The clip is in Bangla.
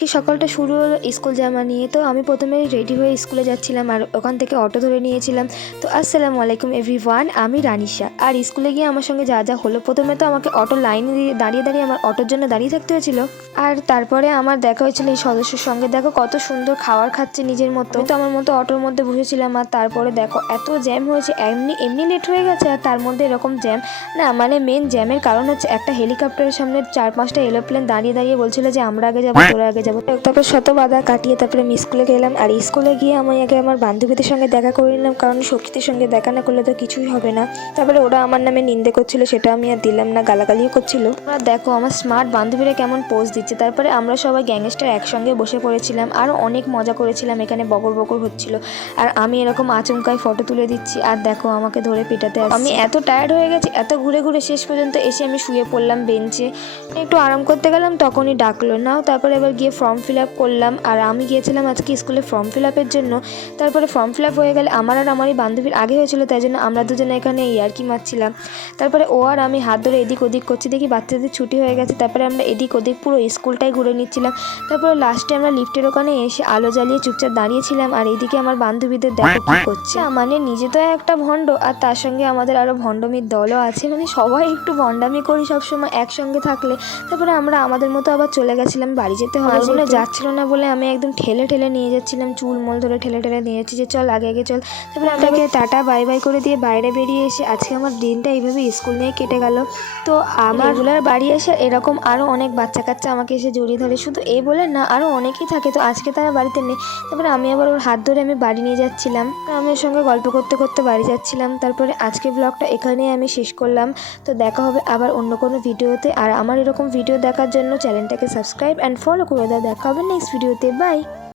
কি সকালটা শুরু হলো স্কুল জামা নিয়ে। তো আমি প্রথমে রেডি হয়ে স্কুলে যাচ্ছিলাম আর ওখান থেকে অটো ধরে নিয়েছিলাম। তো আসসালামু আলাইকুম এভরিওয়ান, আমি রানিশা। আর স্কুলে গিয়ে আমার সঙ্গে যা যা হলো, প্রথমে তো আমাকে অটো লাইনে দিয়ে দাঁড়িয়ে দাঁড়িয়ে আমার অটোর জন্য দাঁড়িয়ে থাকতে হয়েছিল। আর তারপরে আমার দেখা হয়েছিল এই সদস্যর সঙ্গে। দেখো কত সুন্দর খাবার খাচ্ছে নিজের মতো। আমি তো আমার মতো অটোর মধ্যে বসেছিলাম। আর তারপরে দেখো এত জ্যাম হয়েছে, এমনি এমনি লেট হয়ে গেছে আর তার মধ্যে এরকম জ্যাম। না মানে মেন জ্যামের কারণ হচ্ছে একটা হেলিকপ্টারের সামনে 4-5টা এরোপ্লেন দাঁড়িয়ে দাঁড়িয়ে বলছিল যে আমরা আগে যাবো, তোরা আগে যাবো। তারপর শত বাধা কাটিয়ে তারপরে আমি স্কুলে গেলাম। আর স্কুলে গিয়ে আমি আগে আমার বান্ধবীদের সঙ্গে দেখা করে নিলাম, কারণ সখীদের সঙ্গে দেখা না করলে তো কিছুই হবে না। তারপরে ওরা আমার নামে নিন্দে করছিল, সেটা আমি আর দিলাম না, গালাগালিও করছিল। আর দেখো আমার স্মার্ট বান্ধবীরা কেমন পোজ দিচ্ছে। তারপরে আমরা সবাই গ্যাংস্টার একসঙ্গে বসে পড়েছিলাম, আরও অনেক মজা করেছিলাম। এখানে বকর বকর হচ্ছিল আর আমি এরকম আচমকায় ফটো তুলে দিচ্ছি। আর দেখো আমাকে ধরে পিটাতে আসছে। আমি এত টায়ার্ড হয়ে গেছি, এত ঘুরে ঘুরে শেষ পর্যন্ত এসে আমি শুয়ে পড়লাম বেঞ্চে। একটু আরাম করতে গেলাম, তখনই ডাকলো নাও। তারপরে এবার গিয়ে ফর্ম ফিল আপ করলাম। আর আমি গিয়েছিলাম আজকে স্কুলে ফর্ম ফিল আপের জন্য। তারপরে ফর্ম ফিল আপ হয়ে গেলে আমার আর আমারই বান্ধবীর আগে হয়েছিল, তাই জন্য আমরা দুজনে এখানে ইয়ার্কি মারছিলাম। তারপরে ও আর আমি হাত ধরে এদিক ওদিক করছি, দেখি বাচ্চাদের ছুটি হয়ে গেছে। তারপরে আমরা এদিক ওদিক পুরো স্কুলটাই ঘুরে নিচ্ছিলাম। তারপরে লাস্টে আমরা লিফটের ওখানে এসে আলো জ্বালিয়ে চুপচাপ দাঁড়িয়েছিলাম। আর এইদিকে আমার বান্ধবীদের দেখো কি করছে। মানে নিজে তো একটা ভণ্ড, আর তার সঙ্গে আমাদের আরও ভণ্ডমির দলও আছে। মানে সবাই একটু ভণ্ডামি করি সবসময় একসঙ্গে থাকলে। তারপরে আমরা আমাদের মতো আবার চলে গেছিলাম, বাড়ি যেতে হবে। ওগুলো যাচ্ছিল না বলে আমি একদম ঠেলে ঠেলে নিয়ে যাচ্ছিলাম, চুল মোল ধরে ঠেলে ঠেলে নিয়ে যাচ্ছি যে চল আগে আগে চল। তারপরে আমাকে টাটা বাই বাই করে দিয়ে বাইরে বেরিয়ে এসে আজকে আমার দিনটা এইভাবে স্কুল নিয়ে কেটে গেল। তো আমার রেগুলার বাড়ি এসে এরকম আরও অনেক বাচ্চা কাচ্চা আমাকে এসে জড়িয়ে ধরে, শুধু এই বলে না আরও অনেকেই থাকে। তো আজকে তারা বাড়িতে নেই। তারপরে আমি আবার ওর হাত ধরে আমি বাড়ি নিয়ে যাচ্ছিলাম। আমি ওর সঙ্গে গল্প করতে করতে বাড়ি যাচ্ছিলাম। তারপরে আজকে ব্লগটা এখানেই আমি শেষ করলাম। তো দেখা হবে আবার অন্য কোনো ভিডিওতে। আর আমার এরকম ভিডিও দেখার জন্য চ্যানেলটাকে সাবস্ক্রাইব অ্যান্ড ফলো করে দাও। দেখা হবে নেক্সট ভিডিওতে। বাই।